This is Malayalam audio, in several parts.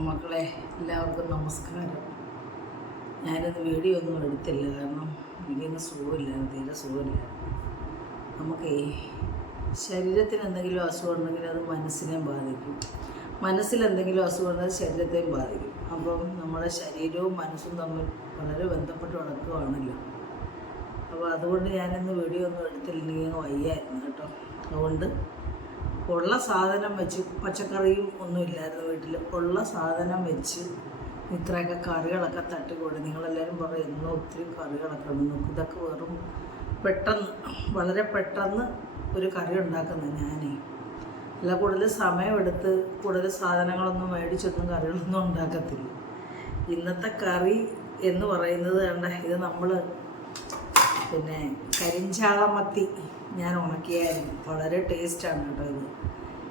മക്കളെ എല്ലാവർക്കും നമസ്കാരം. ഞാനിത് വീഡിയോ ഒന്നും എടുത്തില്ല. കാരണം എനിക്കൊന്ന് സുഖമില്ലായിരുന്നു തീരെ സുഖമില്ല നമുക്ക് ശരീരത്തിന് എന്തെങ്കിലും അസുഖം ഉണ്ടെങ്കിൽ അത് മനസ്സിനെയും ബാധിക്കും. മനസ്സിൽ എന്തെങ്കിലും അസുഖം ഉണ്ടെങ്കിൽ ശരീരത്തെയും ബാധിക്കും. അപ്പം നമ്മുടെ ശരീരവും മനസ്സും തമ്മിൽ വളരെ ബന്ധപ്പെട്ട് കിടക്കുകയാണല്ലോ അപ്പോൾ അതുകൊണ്ട് ഞാനിന്ന് വീഡിയോ ഒന്നും എടുത്തില്ലെങ്കിൽ വയ്യായിരുന്നു കേട്ടോ. അതുകൊണ്ട് ഉള്ള സാധനം വെച്ച് പച്ചക്കറിയും ഒന്നും ഇല്ലായിരുന്നു വീട്ടിൽ ഉള്ള സാധനം വെച്ച് ഇത്രയൊക്കെ കറികളൊക്കെ തട്ടിക്കൂടി നിങ്ങളെല്ലാവരും പറയും ഇന്നും ഒത്തിരി കറികളൊക്കെ ഉണ്ട്. ഇതൊക്കെ വെറും പെട്ടെന്ന് വളരെ പെട്ടെന്ന് ഒരു കറി ഉണ്ടാക്കുന്നത് ഞാനേ. അല്ല കൂടുതൽ സമയമെടുത്ത് കൂടുതൽ സാധനങ്ങളൊന്നും മേടിച്ചൊന്നും കറികളൊന്നും ഉണ്ടാക്കത്തില്ല. ഇന്നത്തെ കറി എന്ന് പറയുന്നത് കണ്ട ഇത് നമ്മൾ പിന്നെ കരിഞ്ചാളമത്തി ഞാൻ ഉണക്കിയായിരുന്നു. വളരെ ടേസ്റ്റാണ് കേട്ടോ ഇത്.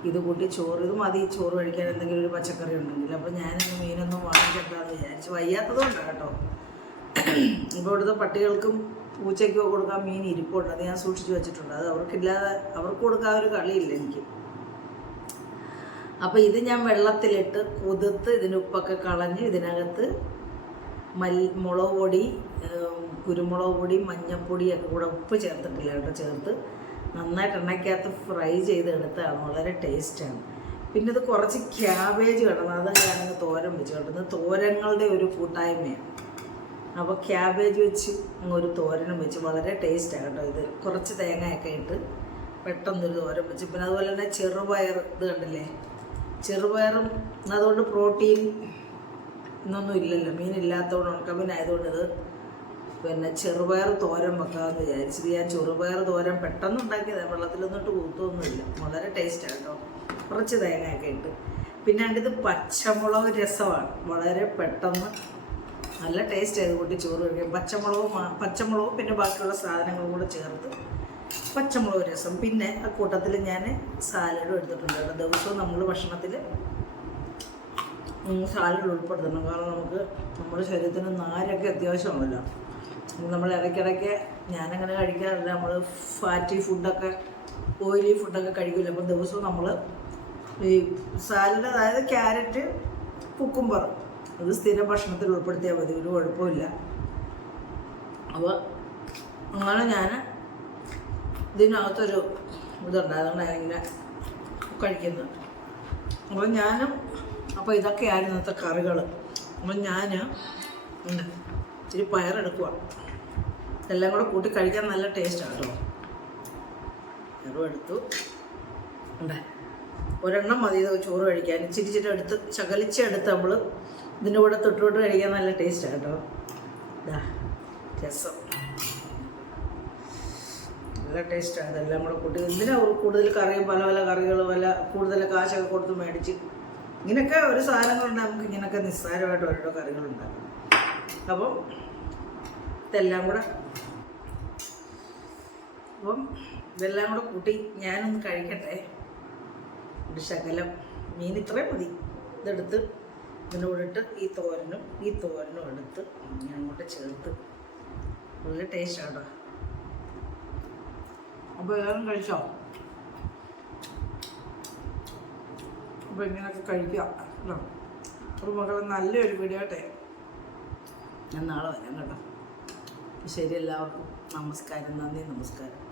ഇത് കൂട്ടി ചോറ് ഇത് മതി. ചോറ് കഴിക്കാൻ എന്തെങ്കിലും ഒരു പച്ചക്കറി ഉണ്ടെങ്കിൽ. അപ്പോൾ ഞാനിന്ന് മീനൊന്നും വാങ്ങിക്കണ്ടെന്ന് വിചാരിച്ചു വയ്യാത്തതുകൊണ്ടാണ് കേട്ടോ. ഇപ്പോൾ ഇവിടുത്തെ പട്ടികൾക്കും പൂച്ചയ്ക്കോ കൊടുക്കാൻ മീൻ ഇരിപ്പുണ്ട്. അത് ഞാൻ സൂക്ഷിച്ചു വെച്ചിട്ടുണ്ട്. അത് അവർക്കില്ലാതെ അവർക്ക് കൊടുക്കാൻ ഒരു കളിയില്ല എനിക്ക്. അപ്പോൾ ഇത് ഞാൻ വെള്ളത്തിലിട്ട് കുതിർത്ത് ഇതിന് ഉപ്പൊക്കെ കളഞ്ഞ് ഇതിനകത്ത് മൽ മുളക് പൊടി കുരുമുളക് പൊടി മഞ്ഞൾപ്പൊടിയൊക്കെ കൂടെ ഉപ്പ് ചേർത്തിട്ടില്ല കേട്ടോ ചേർത്ത് നന്നായിട്ട് എണ്ണയ്ക്കകത്ത് ഫ്രൈ ചെയ്തെടുത്താണ് വളരെ ടേസ്റ്റാണ്. പിന്നെ ഇത് കുറച്ച് ക്യാബേജ് കിടന്നു അത് ഞാനങ്ങ് തോരൻ വെച്ച് കിടന്നത് തോരങ്ങളുടെ ഒരു കൂട്ടായ്മയാണ്. അപ്പോൾ ക്യാബേജ് വെച്ച് ഒരു തോരനും വെച്ച്. വളരെ ടേസ്റ്റാണ് കേട്ടോ ഇത്. കുറച്ച് തേങ്ങയൊക്കെ ഇട്ട് പെട്ടെന്നൊരു തോരൻ വെച്ച്. പിന്നെ അതുപോലെ തന്നെ ചെറുപയർ ഇത് കണ്ടില്ലേ? ചെറുപയറും അതുകൊണ്ട് പ്രോട്ടീൻ ഇന്നൊന്നും ഇല്ലല്ലോ. മീനില്ലാത്തതുകൊണ്ട് ഉണക്കമീൻ ആയതുകൊണ്ട് ഇത് പിന്നെ ചെറുപയർ തോരൻ വെക്കാമെന്ന് വിചാരിച്ചത്. ഞാൻ ചെറുപയർ തോരൻ പെട്ടെന്ന് ഉണ്ടാക്കിയതാണ് വെള്ളത്തിലൊന്നിട്ട് കൂത്തൊന്നുമില്ല. വളരെ ടേസ്റ്റാണ് കേട്ടോ. കുറച്ച് തേങ്ങയൊക്കെ ഇട്ട്. പിന്നെ ഇത് പച്ചമുളക് രസമാണ്. വളരെ പെട്ടെന്ന് നല്ല ടേസ്റ്റ് ആയത് കൂട്ടി ചോറ് കഴിക്കും പച്ചമുളകും പച്ചമുളകും പിന്നെ ബാക്കിയുള്ള സാധനങ്ങളും കൂടെ ചേർത്ത് പച്ചമുളക് രസം. പിന്നെ ആ കൂട്ടത്തിൽ ഞാൻ സാലഡും എടുത്തിട്ടുണ്ട് ദിവസവും നമ്മൾ ഭക്ഷണത്തിൽ സാലഡ് ഉൾപ്പെടുത്തണം. കാരണം നമുക്ക് നമ്മുടെ ശരീരത്തിന് നാരൊക്കെ അത്യാവശ്യമാണല്ലോ. നമ്മൾ ഇടയ്ക്കിടയ്ക്ക് ഞാനങ്ങനെ കഴിക്കാറില്ല. നമ്മൾ ഫാറ്റി ഫുഡൊക്കെ ഓയിലി ഫുഡൊക്കെ കഴിക്കില്ല അപ്പം ദിവസവും നമ്മൾ ഈ സാലഡ് അതായത് ക്യാരറ്റ് കുക്കുംബർ അത് സ്ഥിര ഭക്ഷണത്തിൽ ഉൾപ്പെടുത്തിയാൽ മതി. ഒരു കുഴപ്പമില്ല അപ്പോൾ അങ്ങനെ ഞാൻ ഇതിനകത്തൊരു ഇതുണ്ട്. ഇങ്ങനെ കഴിക്കുന്നത്. അപ്പോൾ ഞാനും അപ്പോൾ ഇതൊക്കെയായിരുന്നു ഇന്നത്തെ കറികൾ അപ്പം ഞാൻ ഉണ്ട് ഇച്ചിരി പയറെടുക്കുക എല്ലാം കൂടെ കൂട്ടി കഴിക്കാൻ നല്ല ടേസ്റ്റാണ് കേട്ടോ പയറും എടുത്തു ഉണ്ടേ ഒരെണ്ണം മതി ചോറ് കഴിക്കാൻ. ഇച്ചിരി ഇച്ചിരി എടുത്ത് ചകലിച്ചെടുത്ത് നമ്മൾ ഇതിന്റെ കൂടെ തൊട്ടുതൊട്ട് കഴിക്കാൻ നല്ല ടേസ്റ്റാണ് കേട്ടോ രസം. നല്ല ടേസ്റ്റാണ് ഇതെല്ലാം കൂടെ കൂട്ടി. എന്തിനാ കൂടുതൽ കറിയും പല പല കറികൾ പല കൂടുതൽ കാശൊക്കെ കൊടുത്ത് മേടിച്ച്? ഇങ്ങനെയൊക്കെ ഒരു സാധനങ്ങളുണ്ട്. നമുക്ക് ഇങ്ങനെയൊക്കെ നിസ്സാരമായിട്ട് ഓരോ കറികളുണ്ടാക്കും. അപ്പം ഇതെല്ലാം കൂടെ അപ്പം ഇതെല്ലാം കൂടെ കൂട്ടി ഞാനൊന്ന് കഴിക്കട്ടെ. ഒരു ശകലം മീൻ ഇത്രയും മതി. ഇതെടുത്ത് ഇട്ട് ഈ തോരനും ഈ തോരനും എടുത്ത് ഞാൻ അങ്ങോട്ട് ചേർത്ത്. നല്ല ടേസ്റ്റാണ് അപ്പോൾ എല്ലാവരും കഴിച്ചോ? അപ്പോൾ ഇങ്ങനെയൊക്കെ കഴിക്കുക കേട്ടോ. അപ്പോൾ മകളെ നല്ലൊരു വീഡിയോ ഞാൻ നാളെ വരാം കേട്ടോ. ശരി എല്ലാവർക്കും നമസ്കാരം നന്ദി നമസ്കാരം.